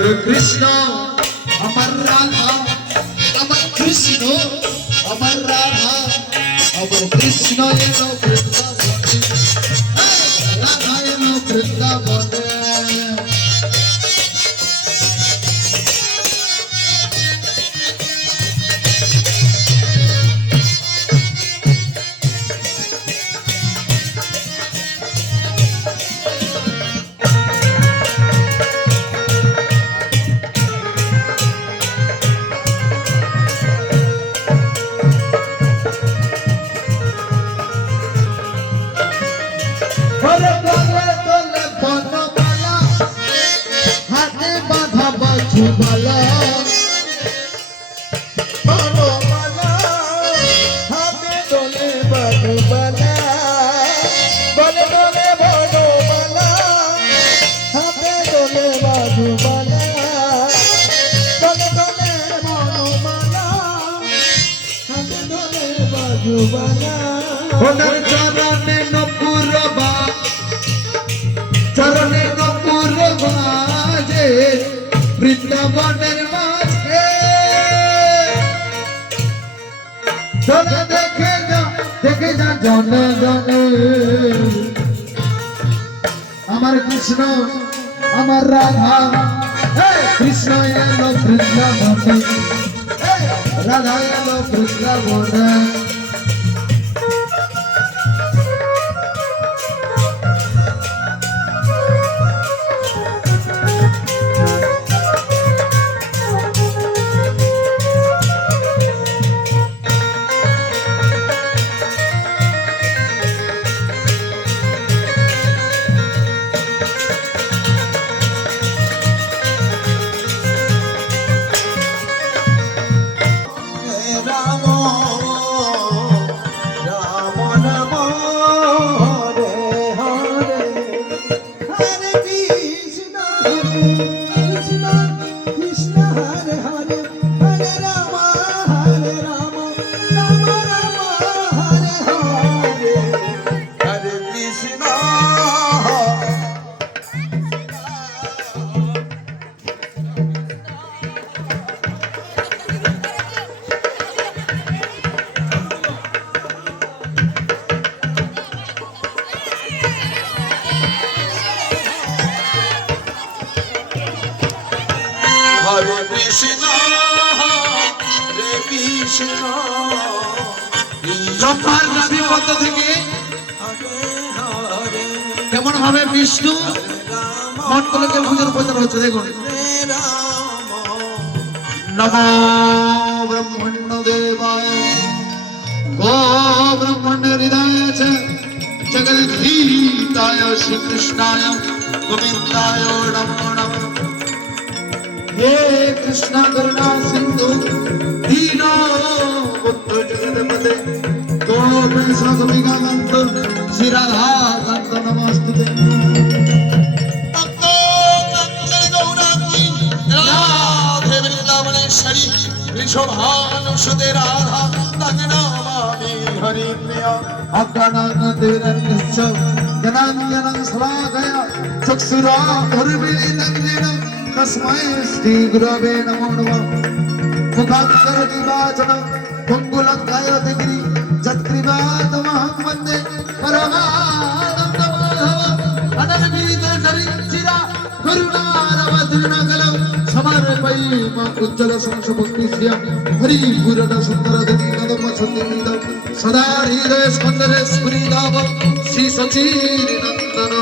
আমার কৃষ্ণ আমার রাধা আমার কৃষ্ণ আমার রাধা আমার কৃষ্ণ এলো বৃন্দাবনে রাধা এলো বৃন্দাবনে চরণে নপুর বাজে বৃন্দাবনের মাঝে চলে দেখে যা জনে জনে আমার কৃষ্ণ আমার রাধা কৃষ্ণ এলো বৃন্দাবনে রাধা এলো বৃন্দাবনে Hare Krishna, Hare Krishna, ব্রহ্মার নাভি পদ্ম থেকে কেমন ভাবে বিষ্ণু মণ্ডলকে পূজার প্রচার হচ্ছে দেখুন নমো ব্রহ্মণ্য দেবায় গো ব্রহ্মণ্য হৃদয় চ জগদ্ধিতায় শ্রীকৃষ্ণায় গোবিন্দায় নমো নমঃ हे कृष्ण करुणा सिंधु दीनो बुद्ध जगन्नाथे गोपी सगमिका गंत श्री राधा कांत नमस्ते Tanto Gauraki, Radhe Vrindavaneshwari, Rishabhanusute Radha, Tagnamami Hari Priya. अज्ञानं तिरन्यश्च ज्ञानाञ्जनं शलाकया चक्षुरा धर्मिलिनं तस्मै श्री गुरवे नमो नमः मुखाकरोति वाचनं मंगलं गायति गिरि जत्रिवातमहं वन्दे परमानन्दमाधव अनर्वित शरीरचिरा करुणारवतीर्णकलं समर्पयामि उज्ज्वल संशभक्ति श्रियं हरि पुरद सुन्दर दीनदम सन्निधं सदा हृदय स्पन्दने स्फुरिदाव श्री सचिनन्दन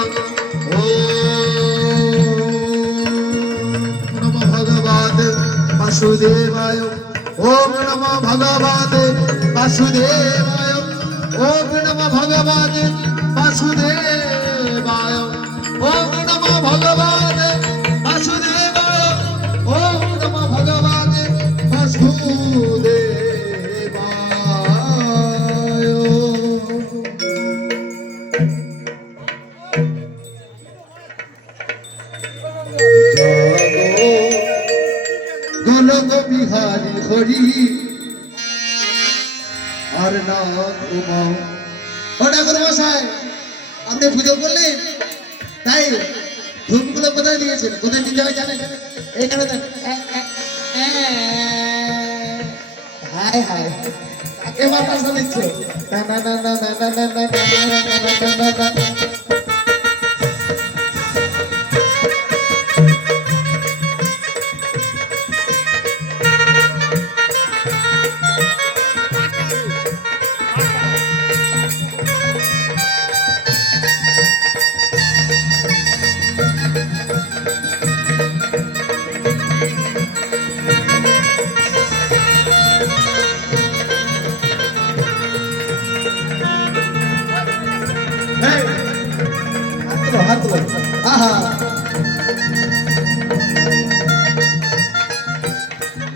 वासुदेवाय ओम नमः भगवते वासुदेवाय ओम नमः भगवते वासुदेवाय ओम नमः भगवते वासुदेवाय ओम नमः भगवते वासुदेवाय গোলক বিহারী হরি আর নাম উমা ওটা করে মশাই আপনি পুজো করলেন তাই ধূপগুলো কোথায় দিয়েছেন? কোথায় দিতে হয় জানেন? এখানে দেন। হায় হায়, কাকে বাতাসা দিচ্ছ? না না না না না না না না না না না না। Hey! হাত তোলো, হাত তোলো। আহা,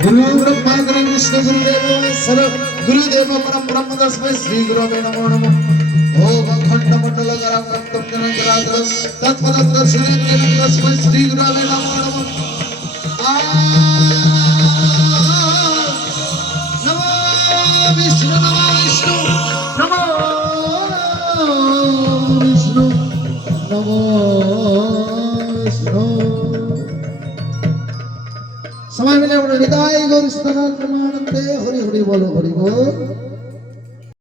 गुरु ब्रह्मा गुरु विष्णु गुरुदेव महेश्वर गुरुदेव परम ब्रह्म तस्मै श्री गुरवे नमो नमः। ओम अखंड मंडल गरागं तप्तं गरागं तत्पदत्र श्रीरंजनं तस्मै श्री गुरवे नमो नमः। नमो विष्णु नमो विष्णु नमो विष्णु नमो विष्णु। সবাই মিলে আমরা হৃদয় গৌরী স্থান প্রমাণতে হরি হরি বলো হরি বল।